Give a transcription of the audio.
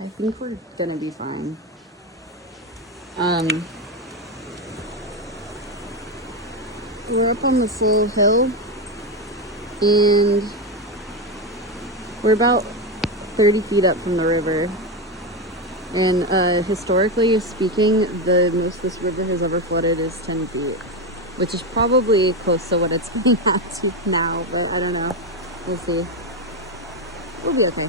I think we're gonna be fine. We're up on the full hill, and we're about 30 feet up from the river. And historically speaking, the most this river has ever flooded is 10 feet, which is probably close to what it's getting at to now, but I don't know. We'll see. We'll be okay.